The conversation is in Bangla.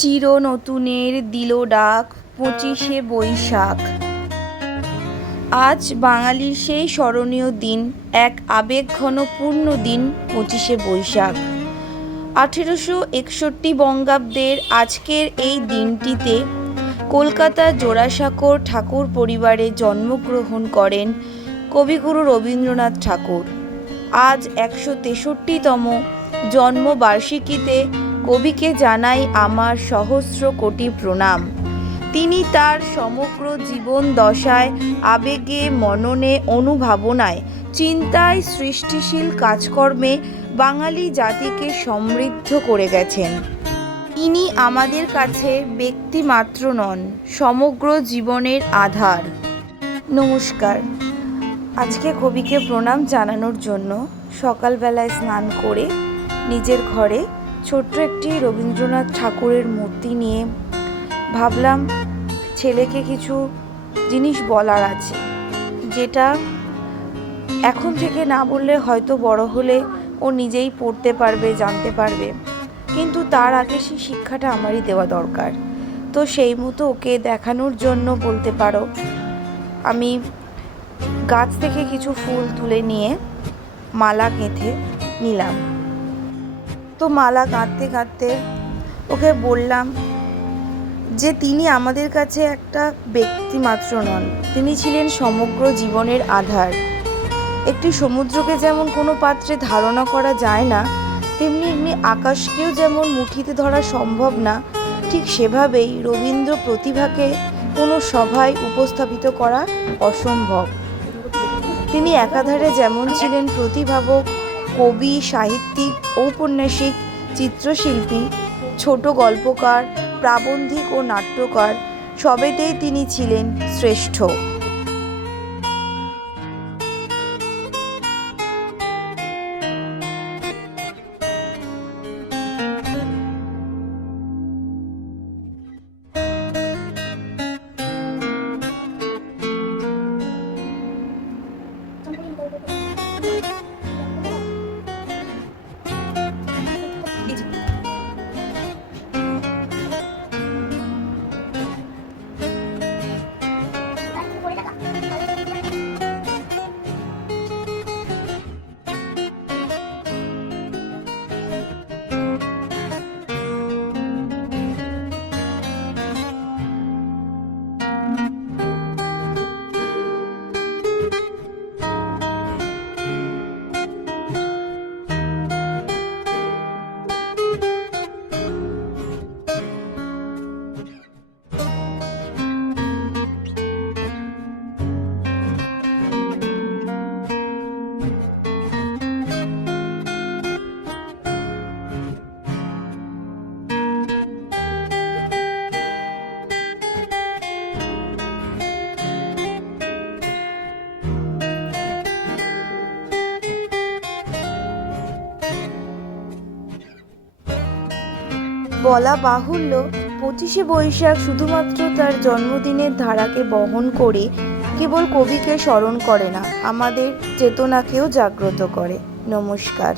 চির নতুনের দিল ডাক ২৫শে বৈশাখ। আজ বাঙালির সেই স্মরণীয় দিন, এক আবেগঘন পূর্ণ দিন ২৫শে বৈশাখ। ১৮৬১ বঙ্গাব্দের আজকের এই দিনটিতে কলকাতার জোড়াসাঁকোর ঠাকুর পরিবারে জন্মগ্রহণ করেন কবিগুরু রবীন্দ্রনাথ ঠাকুর। আজ ১৬৩তম জন্মবার্ষিকীতে কবিকে জানাই আমার সহস্র কোটি প্রণাম। তিনি তার সমগ্র জীবন দশায় আবেগে, মননে, অনুভাবনায়, চিন্তায়, সৃষ্টিশীল কাজকর্মে বাঙালি জাতিকে সমৃদ্ধ করে গেছেন। তিনি আমাদের কাছে ব্যক্তিমাত্র নন, সমগ্র জীবনের আধার। নমস্কার। আজকে কবিকে প্রণাম জানানোর জন্য সকালবেলায় স্নান করে নিজের ঘরে ছোট্ট একটি রবীন্দ্রনাথ ঠাকুরের মূর্তি নিয়ে ভাবলাম ছেলেকে কিছু জিনিস বলার আছে, যেটা এখন থেকে না বললে হয়তো বড় হলে ও নিজেই পড়তে পারবে, জানতে পারবে, কিন্তু তার আগে সেই শিক্ষাটা আমারই দেওয়া দরকার। তো সেই মতো ওকে দেখানোর জন্য বলতে পারো আমি গাছ থেকে কিছু ফুল তুলে নিয়ে মালা গেঁথে নিলাম। তো মালা গাঁথতে গাঁথতে ওকে বললাম যে তিনি আমাদের কাছে একটা ব্যক্তি মাত্র নন, তিনি ছিলেন সমগ্র জীবনের আধার। একটি সমুদ্রকে যেমন কোনো পাত্রে ধারণা করা যায় না, তেমনি এমনি আকাশকেও যেমন মুঠিতে ধরা সম্ভব না, ঠিক সেভাবেই রবীন্দ্র প্রতিভাকে কোনো সভায় উপস্থাপিত করা অসম্ভব। তিনি একাধারে যেমন ছিলেন প্রতিভাবক, কবি, সাহিত্যিক, ঔপন্যাসিক, চিত্রশিল্পী, ছোট গল্পকার, প্রাবন্ধিক ও নাট্যকার, সবেতেই তিনি ছিলেন শ্রেষ্ঠ। বলা বাহুল্য, ২৫শে বৈশাখ শুধুমাত্র তার জন্মদিনের ধারাকে বহন করে কেবল কবিকে স্মরণ করে না, আমাদের চেতনাকেও জাগ্রত করে। নমস্কার।